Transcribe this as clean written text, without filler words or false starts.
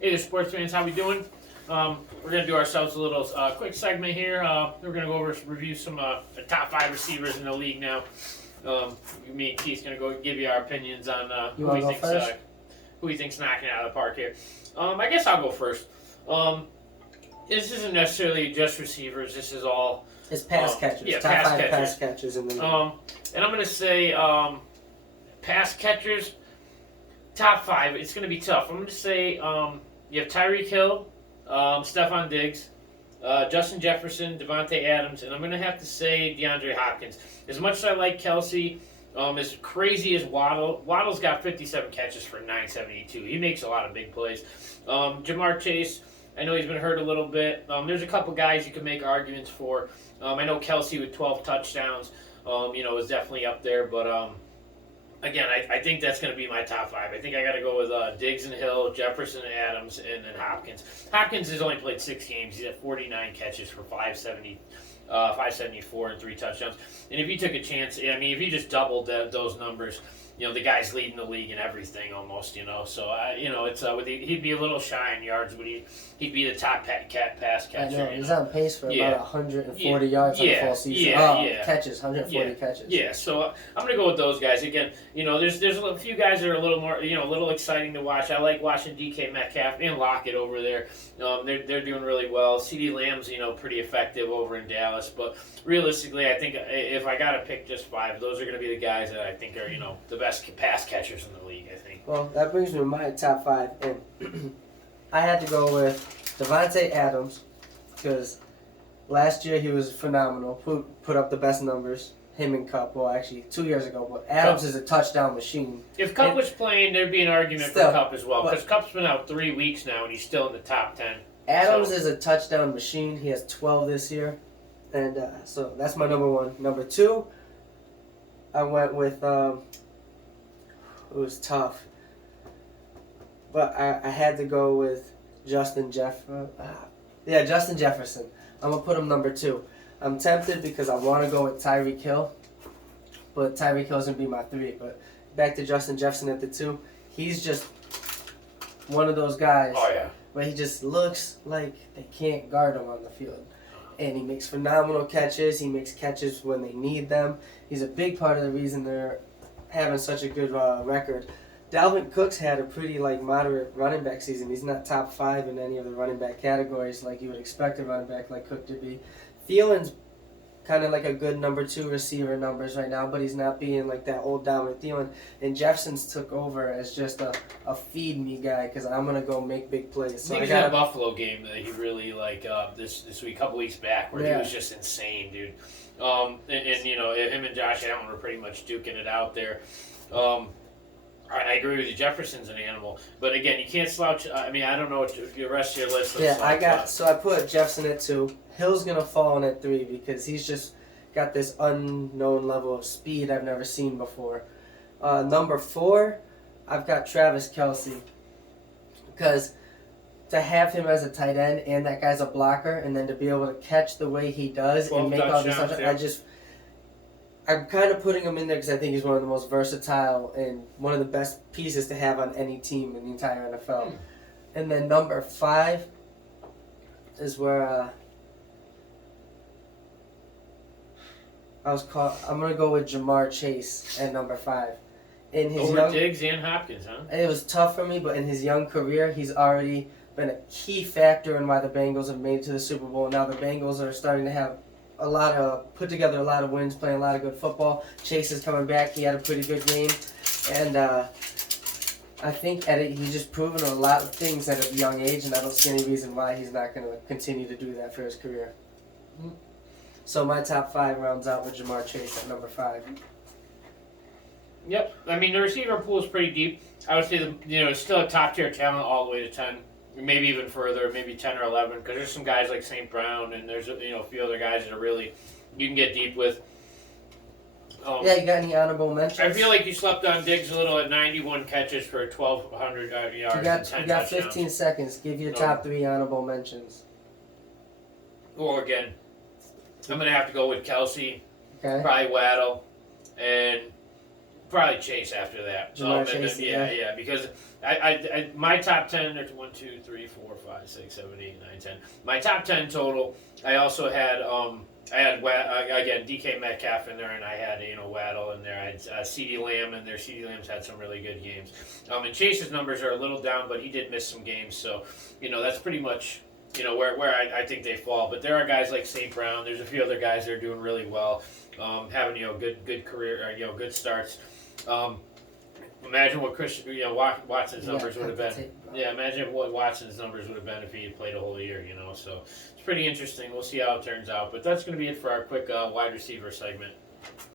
Hey, the sports fans, how we doing? We're gonna do ourselves a little quick segment here. We're gonna go over review some the top five receivers in the league now. Me and Keith's gonna go give you our opinions on You want to go first? who he thinks knocking it out of the park here. I guess I'll go first. This isn't necessarily just receivers. This is all It's pass catchers. yeah, Top pass five catchers. pass catchers in the league. And I'm gonna say pass catchers top five. It's gonna be tough. I'm gonna say you have Tyreek Hill, Stephon Diggs, Justin Jefferson, Devontae Adams, and I'm going to have to say DeAndre Hopkins. As much as I like Kelsey, as crazy as Waddle's got 57 catches for 972. He makes a lot of big plays. Jamar Chase, I know he's been hurt a little bit. There's a couple guys you can make arguments for. I know Kelsey with 12 touchdowns, is definitely up there, but again, I think that's going to be my top five. I think I got to go with Diggs and Hill, Jefferson, Adams, and then Hopkins. Hopkins has only played 6 games. He's at 49 catches for 574 and 3 touchdowns. And if he took a chance, I mean, if he just doubled those numbers, the guy's leading the league in everything almost, So, it's he'd be a little shy in yards, but he'd be the top pass catcher. I know. He's on pace for about 140 yards on the full season. Catches, 140 catches. Yeah, so I'm going to go with those guys. Again, there's a few guys that are a little more, a little exciting to watch. I like watching DK Metcalf and Lockett over there. They're doing really well. CeeDee Lamb's, pretty effective over in Dallas. But realistically, I think if I got to pick just 5, those are going to be the guys that I think are, the best pass catchers in the league, I think. Well, that brings me to my top 5. And I had to go with Devontae Adams because last year he was phenomenal. Put up the best numbers. Him and Kupp. Well, actually, 2 years ago. But Adams is a touchdown machine. If Kupp was playing, there'd be an argument for Kupp as well. Because Kupp's been out 3 weeks now, and he's still in the top 10. Adams is a touchdown machine. He has 12 this year. And so that's my number 1. Number 2, I went with... it was tough. But I had to go with Justin Jefferson. Justin Jefferson. I'm going to put him number 2. I'm tempted because I want to go with Tyreek Hill. But Tyreek Hill's going to be my 3. But back to Justin Jefferson at the 2. He's just one of those guys where he just looks like they can't guard him on the field. And he makes phenomenal catches. He makes catches when they need them. He's a big part of the reason they're having such a good record. Dalvin Cook's had a pretty moderate running back season. He's not top 5 in any of the running back categories like you would expect a running back like Cook to be. Thielen's kind of like a good number 2 receiver numbers right now, but he's not being like that old dominant Thielen. And Jefferson's took over as just a feed me guy because I'm gonna go make big plays. So I got a Buffalo game that he really this week, a couple weeks back, where he was just insane, dude. Him and Josh Allen were pretty much duking it out there. I agree with you. Jefferson's an animal, but again, you can't slouch. I mean, I don't know what the rest of your list looks like. So I put Jefferson at 2. Hill's gonna fall in at 3 because he's just got this unknown level of speed I've never seen before. Number 4, I've got Travis Kelce because to have him as a tight end and that guy's a blocker, and then to be able to catch the way he does and make all these touchdowns, I'm kind of putting him in there because I think he's one of the most versatile and one of the best pieces to have on any team in the entire NFL. And then number 5 is where I'm going to go with Jamar Chase at number 5. Over Diggs and Hopkins, huh? It was tough for me, but in his young career, he's already been a key factor in why the Bengals have made it to the Super Bowl. Now the Bengals are starting to have put together a lot of wins, playing a lot of good football. Chase is coming back. He had a pretty good game. And I think he's just proven a lot of things at a young age, and I don't see any reason why he's not going to continue to do that for his career. So my top 5 rounds out with Jamar Chase at number 5. Yep. I mean, the receiver pool is pretty deep. I would say, still a top-tier talent all the way to 10. Maybe even further, maybe 10 or 11, because there's some guys like St. Brown, and there's a few other guys that are really you can get deep with. You got any honorable mentions? I feel like you slept on Diggs a little at 91 catches for 1,200 yards. You got 15 seconds. Give your top 3 honorable mentions. Well, again, I'm going to have to go with Kelsey, okay. Probably Waddle, and Probably Chase after that. Jamar And Chase, then, yeah, because my top 10 are 1, 2, 3, 4, 5, 6, 7, 8, 9, 10. My top 10 total. I also had again DK Metcalf in there, and I had Waddle in there. I had CeeDee Lamb in there. CeeDee Lamb's had some really good games. And Chase's numbers are a little down, but he did miss some games, so that's pretty much where I think they fall. But there are guys like St. Brown. There's a few other guys that are doing really well, having good career, good starts. Imagine what Watson's numbers would have been. Yeah, imagine what Watson's numbers would have been if he had played a whole year. So it's pretty interesting. We'll see how it turns out. But that's going to be it for our quick wide receiver segment.